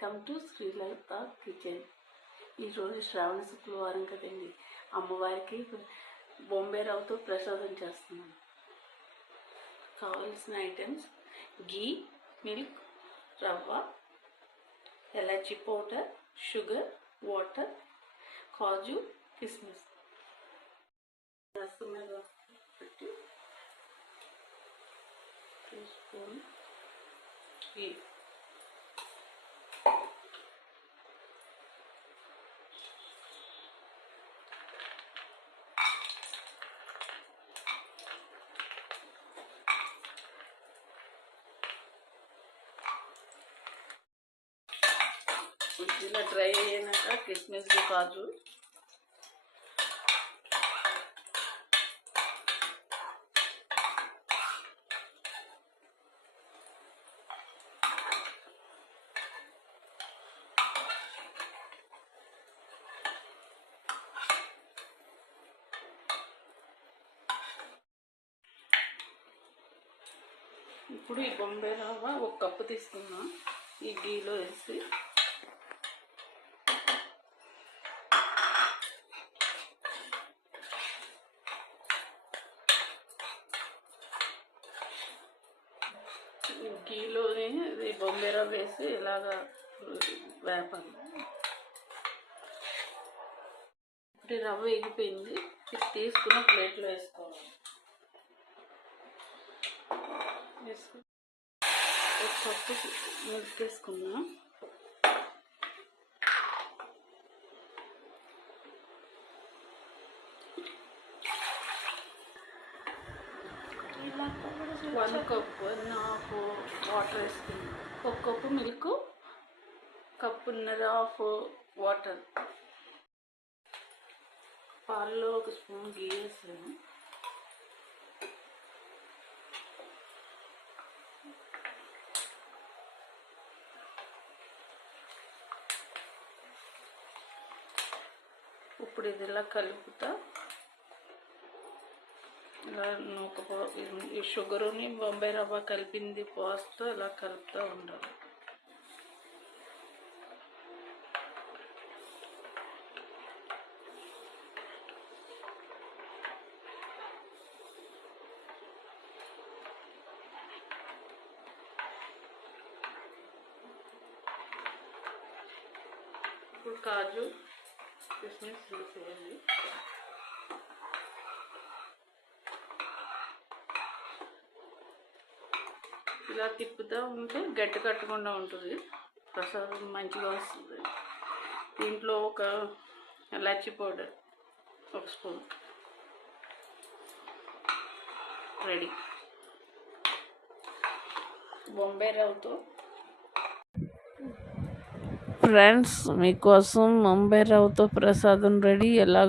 Welcome to Srilatha కిచెన్. ఈరోజు శ్రావణ శుక్రవారం కదండి, అమ్మవారికి బొంబే రవ్వతో ప్రసాదం చేస్తున్నాను. కావాల్సిన ఐటమ్స్: గీ, మిల్క్, రవ్వ, ఎలాచీ పౌడర్, షుగర్, వాటర్, కాజు, కిస్మిస్. రసం మీద పెట్టి 2 స్పూన్ గీ, ఇలా డ్రై అయినాక కిస్మిస్, కాజు, ఇప్పుడు ఈ బొంబే రవ్వ 1 కప్పు తీసుకున్నాం. ఈ గీలో వేసి గీలోనే ఇది బొంబే రవ్వ వేసి ఇలాగా వేపాలి. ఇప్పుడు రవ్వ ఎగిపోయింది. ఇది తీసుకున్న ప్లేట్లో వేసుకోవాలి. వేసుకుని 1 కప్పు మిల్క్ తీసుకున్నాం. వన్ కప్పు 1.5 వాటర్ వేసుకున్నాం. 1 కప్పు మిల్క్, 1.5 కప్పు వాటర్. పాలలో 1 స్పూన్ గీ వేసాను. ఇప్పుడు ఇది ఇలా కలుపుతా, ఇలా ఈ షుగరుని బొంబాయి రవ్వ కలిపింది పోస్తూ ఇలా కలుపుతూ ఉండాలి. ఇప్పుడు కాజు, కిస్మిస్ వేసేయాలి. ఇలా తిప్పుతూ ఉంటే గట్టి కట్టకుండా ఉంటుంది, ప్రసాదం మంచిగా వస్తుంది. దీంట్లో ఒక ఎలాచీ పౌడర్ 1 స్పూన్ రెడీ. బొంబాయి రవ్వతో ఫ్రెండ్స్ మీకోసం బొంబాయి రవ్వతో ప్రసాదం రెడీ. ఎలా